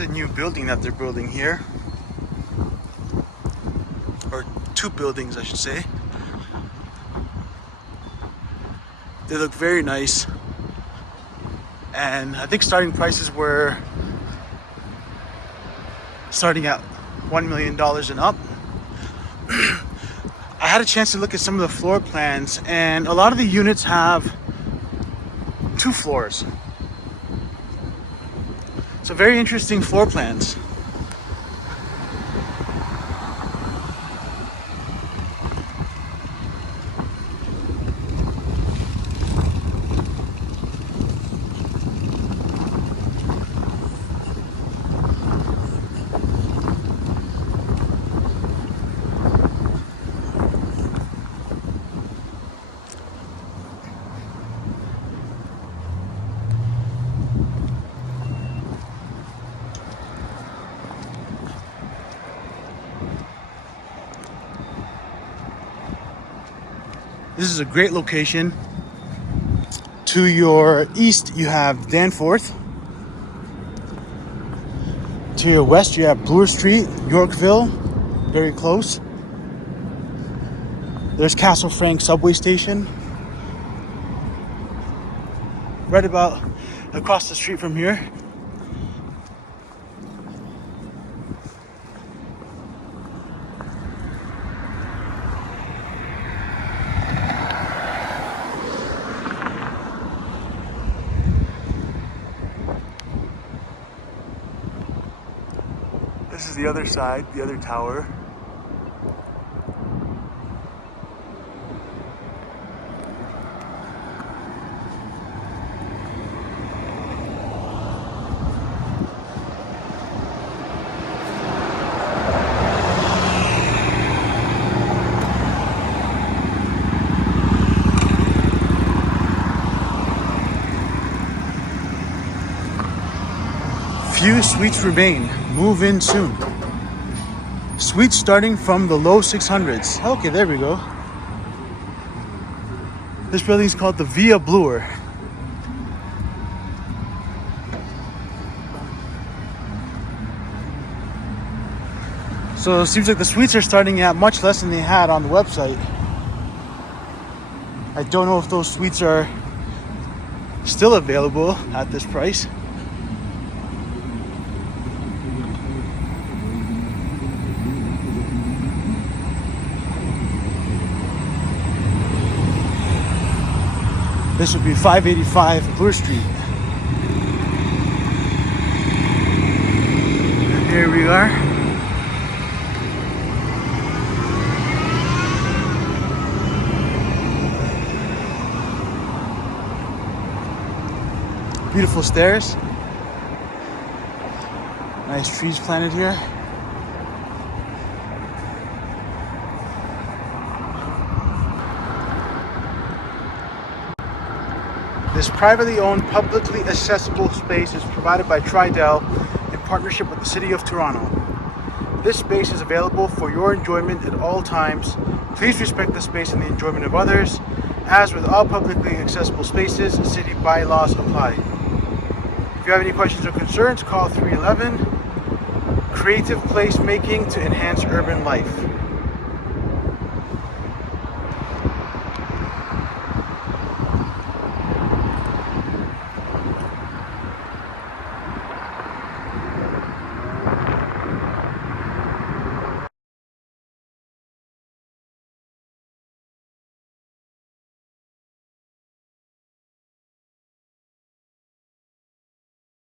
is a new building that they're building here. Or two buildings, I should say. They look very nice. And I think starting prices were starting at $1 million and up. I had a chance to look at some of the floor plans, and a lot of the units have 2 floors. So very interesting floor plans. This is a great location. To your east, you have Danforth. To your west, you have Bloor Street, Yorkville, very close. There's Castle Frank subway station. Right about across the street from here. This is the other side, the other tower. Few suites remain. Move in soon. Suites starting from the low 600s. Okay, there we go. This building is called the Via Bloor. So it seems like the suites are starting at much less than they had on the website. I don't know if those suites are still available at this price. This would be 585 Bloor Street. And here we are. Beautiful stairs. Nice trees planted here. This privately owned, publicly accessible space is provided by Tridel in partnership with the City of Toronto. This space is available for your enjoyment at all times. Please respect the space and the enjoyment of others. As with all publicly accessible spaces, city bylaws apply. If you have any questions or concerns, call 311. Creative placemaking to enhance urban life.